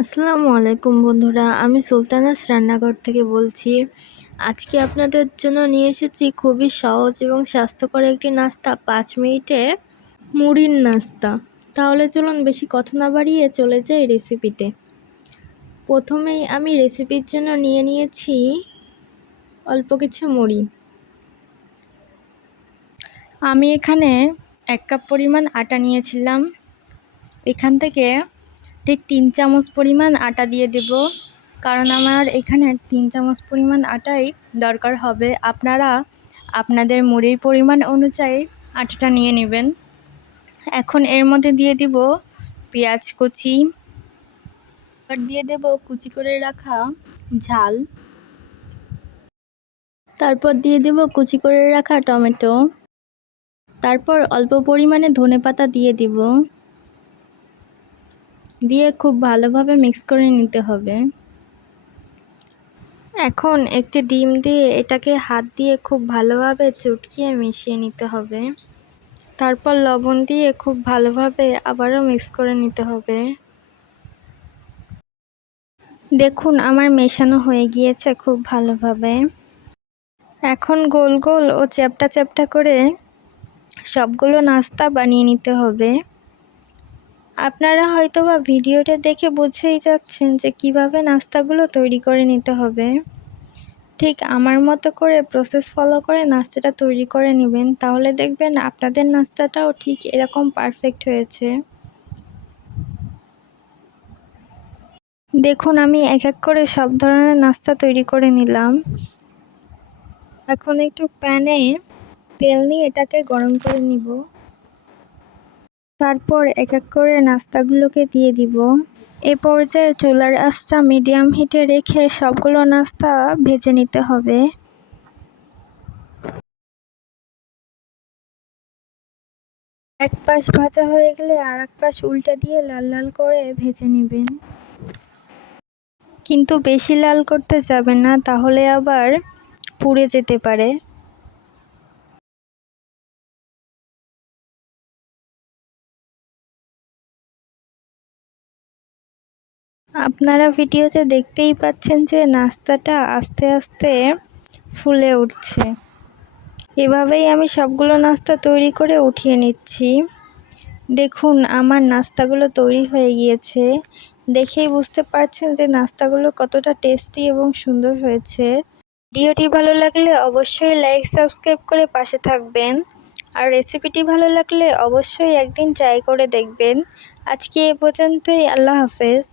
আসসালামু আলাইকুম বন্ধুরা, আমি সুলতানাস রান্নাঘর থেকে বলছি। আজকে আপনাদের জন্য নিয়ে এসেছি খুবই সহজ এবং স্বাস্থ্যকর একটি নাস্তা, 5 মিনিটে মুড়ির নাস্তা। তাহলে চলুন বেশি কথা না বাড়িয়ে চলে যাই রেসিপিতে। প্রথমেই আমি রেসিপির জন্য নিয়ে নিয়েছি অল্প কিছু মুড়ি। আমি এখানে 1 কাপ পরিমাণ আটা নিয়েছিলাম। এখান থেকে ঠিক 3 চামচ পরিমাণ আটা দিয়ে দেব, কারণ আমার এখানে 3 চামচ পরিমাণ আটাই দরকার হবে। আপনারা আপনাদের মুড়ির পরিমাণ অনুযায়ী আটাটা নিয়ে নেবেন। এখন এর মধ্যে দিয়ে দিব পেঁয়াজ কুচি, আর দিয়ে দেব কুচি করে রাখা ঝাল, তারপর দিয়ে দেব কুচি করে রাখা টমেটো, তারপর অল্প পরিমাণে ধনেপাতা দিয়ে দিব। দিয়ে খুব ভালোভাবে মিক্স করে নিতে হবে। এখন একটি ডিম দিয়ে এটাকে হাত দিয়ে খুব ভালোভাবে চটকিয়ে মিশিয়ে নিতে হবে। তারপর লবণ দিয়ে খুব ভালোভাবে আবারও মিক্স করে নিতে হবে। দেখুন আমার মেশানো হয়ে গিয়েছে খুব ভালোভাবে। এখন গোল গোল ও চ্যাপ্টা চ্যাপ্টা করে সবগুলো নাস্তা বানিয়ে নিতে হবে। আপনারা হয়তোবা ভিডিওটা দেখে বুঝেই যাচ্ছেন যে কিভাবে নাস্তাগুলো তৈরি করে নিতে হবে। ঠিক আমার মতো করে প্রসেস ফলো করে নাস্তাটা তৈরি করে নেবেন, তাহলে দেখবেন আপনাদের নাস্তাটাও ঠিক এরকম পারফেক্ট হয়েছে। দেখুন আমি এক এক করে সব ধরনের নাস্তা তৈরি করে নিলাম। এখন একটু প্যানে তেল নিয়ে এটাকে গরম করে নিব। তারপর এক এক করে নাস্তাগুলোকে দিয়ে দিব। এ পর্যায়ে চুলার আঁচটা মিডিয়াম হিটে রেখে সবগুলো নাস্তা ভেজে নিতে হবে। এক পাশ ভাজা হয়ে গেলে আর এক পাশ উল্টে দিয়ে লাল লাল করে ভেজে নেবেন। কিন্তু বেশি লাল করতে যাবেন না, তাহলে আবার পুড়ে যেতে পারে। আপনারা ভিডিওতে দেখতেই পাচ্ছেন যে নাস্তাটা আস্তে আস্তে ফুলে উঠছে। এভাবেই আমি সবগুলো নাস্তা তৈরি করে উঠিয়ে নিচ্ছি। দেখুন আমার নাস্তাগুলো তৈরি হয়ে গিয়েছে। দেখেই বুঝতে পারছেন যে নাস্তাগুলো কতটা টেস্টি এবং সুন্দর হয়েছে। ভিডিওটি ভালো লাগলে অবশ্যই লাইক সাবস্ক্রাইব করে পাশে থাকবেন। আর রেসিপিটি ভালো লাগলে অবশ্যই একদিন ট্রাই করে দেখবেন। আজকে এ পর্যন্তই। আল্লাহ হাফেজ।